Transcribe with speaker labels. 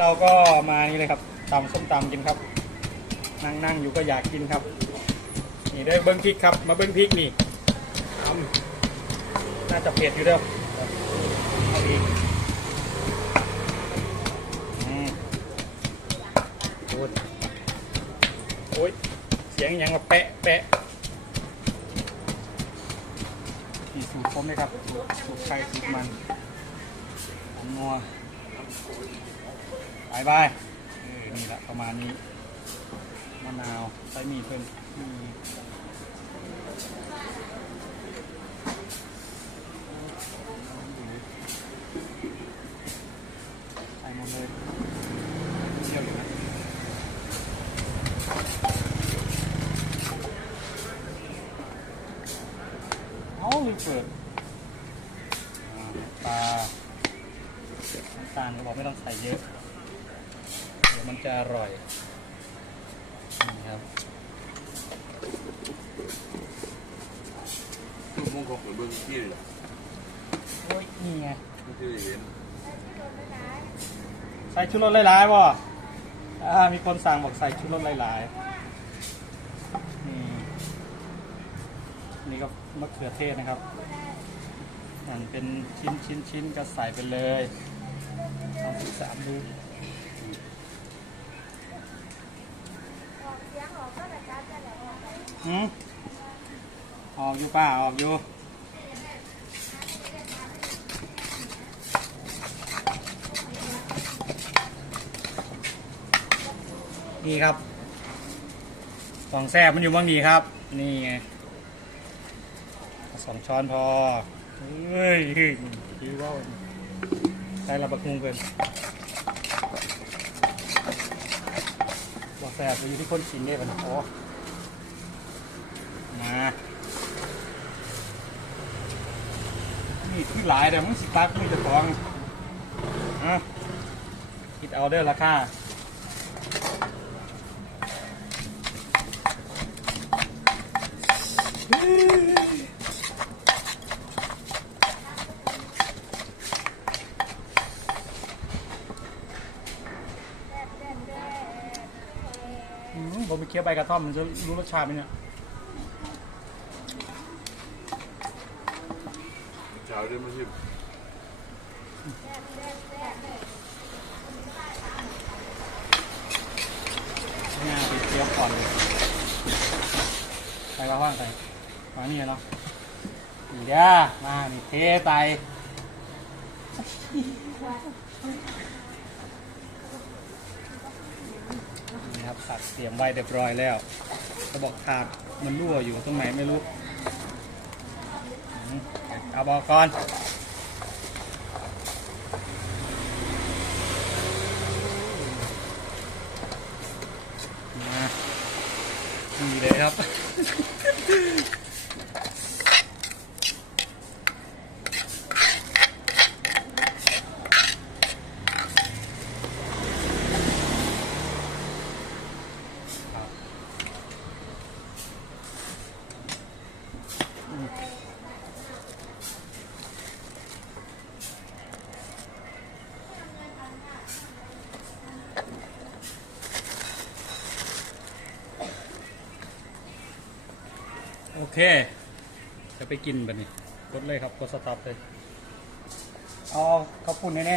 Speaker 1: เราก็มานี่เลยครับตำส้มตำกินครับ นั่งนั่งอยู่ก็อยากกินครับ นี่ได้เบิ้งพริกครับ มาเบิ้งพริกนี่ตำน่าจะเผ็ดอยู่เด้อเอาอีกอืมโอ้ยโอ้ยเสียงย่างว่าแปะแปะนี่สูตรผมเลยครับ สูตรไข่สูตรมันของนัว บายบายเออนี่ละประมาณนี้มะนาวใส่มีเพิ่มมีใส่หมดเลยเที่ยวอยู่นะเอาลืมเปิดอ่าปลาน้ำตาลเขาบอกไม่ต้องใส่เยอะ ดี๋ยวมันจะอร่อยนี่ครับ
Speaker 2: คือมงคลของเบื้องที่เลย
Speaker 1: โอ้ยนี่ไง
Speaker 2: ไม่ใช่เห็น
Speaker 1: ใส่ชุดรสหลายๆบ่อ่ามีคนสั่งบอกใส่ชุดรสหลายๆนี่นี่ก็มะเขือเทศนะครับหั่นเป็นชิ้นชิ้นชิ้นก็ใส่ไปเลยลองศึกษาดู หืมออกอยู่ป้าออกอยู่นี่ครับสองแซ่บมันอยู่บ้างดีครับ นี่ไงสองช้อนพอเฮ้ยคือว่าใส่ระบักมุงเกินบอกแซ่บอยู่ที่คนกินได้ปะเนี่ยโอ้ นี่คือหลายแต่มึงสิตักมึงจะฟ้องอะคิดเอาเด้อราคาอืมผมไปเคี้ยวใบกระท่อมมันจะรู้รสชาติไหมเนี่ย
Speaker 2: เช้าด้วยไม่ใช่
Speaker 1: ง่ายไปเคี้ยวก่อนเลยไปว่าว่างไปมานี่เนาะนี่เด้อมานี่เทไปนี่ครับตัดเสียมไว้เรียบร้อยแล้วกระบอกขาดมันรั่วอยู่ตรงไหนไม่รู้ เอาบอกก่อนมาดีเลยครับ โอเค จะไปกินแบบนี้กดเลยครับ กดสตาร์ทเลย เอาข้าวปุ้นแน่